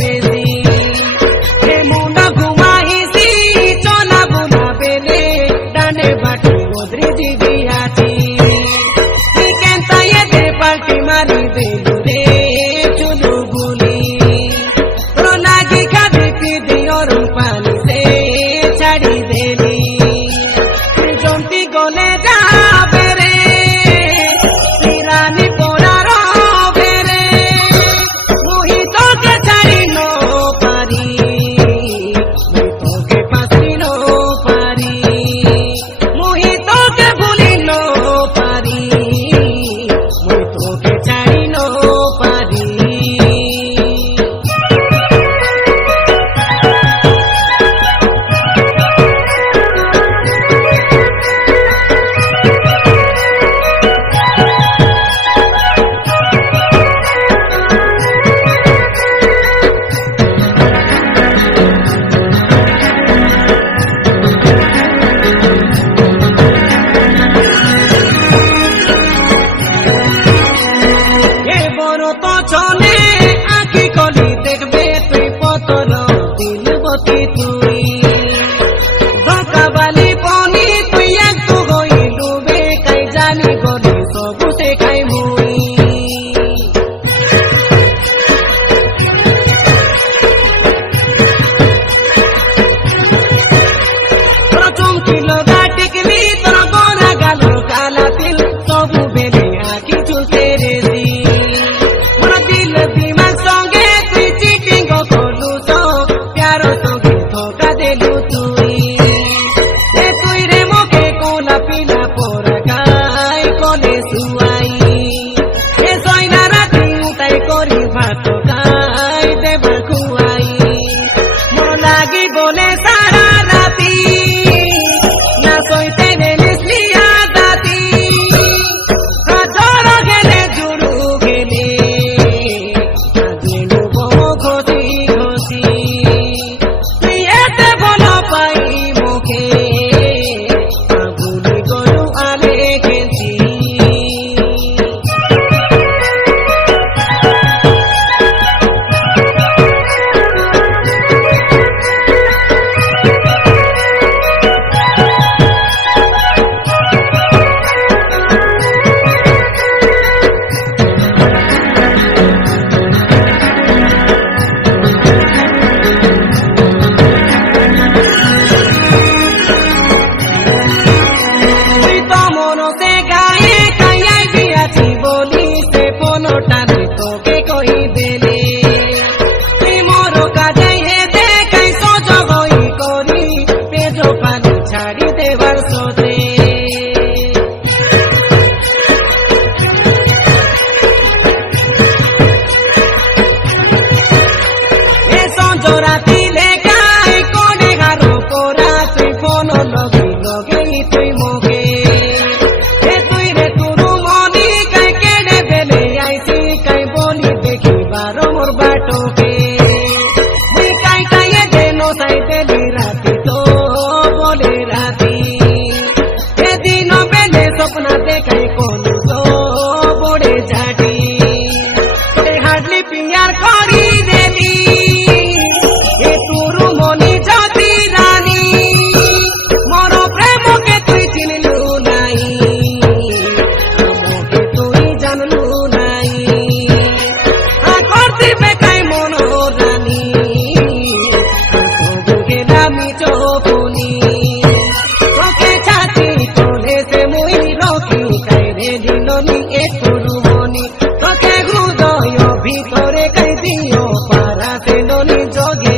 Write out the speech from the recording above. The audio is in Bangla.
রেজি হে মুনা ঘুমাইছি চলা বুনা বেলে ডানে বাটি ওদ্রি দিবি আছি কেন তাইয়ে দে পাল্টি মারি দেলু রে চুলু গুলি রোনাগি খাবি পিদি ওর পানি সে ছাড়ি দেলি জন্তি গলে যাবে রে রানী পোড়ার বেরে মুহি তোকে ছাড়ি নো পারি মুই তোকে পাসি নো পারি মুহি তোকে ভুলি নো পারি মুই তোকে ছাড়ি নো পারি তো চলে আঁকি কলি দেখবে তুই পতল দিলবতী তুই ধকাবালি পনি তুই একটু হইলু বে কাই জানি গলি সবু সে খাই মুই তোর চমকিল গা টিকলি তোর গোরা গাল কালা তিল সবু বেলে আঁকি চুলতে রেজি दिल दिमाग संगे तुई चीटिंग कलु तो प्यार संगे धोखा देलु तुई रे मोके कोला पीला पोरा गाय कोले सुआई ए सोइना राती उठाई करी भात गाय देबा खुआई मोर लागी बोले सारा राती ना सोइते नेलिस लिया दाती हाजर गेले जुड़ू गेले सपना देखे कोनु तो बोड़े जाटी हाडली पियार करी देली ए तुरु मनी जाती रानी मोर प्रेम के तुई चिनलु नाई मोके तुई जानलु नाई आ करती बेकाई मनो रानी तो गेला मी चोपुनी তোকে ছাতি তোলে সে মুই রকি কাইরে দিলনি একটু রুমনি তোকে হৃদয় ভিতরে কাই দিও পারা তেলনি জগে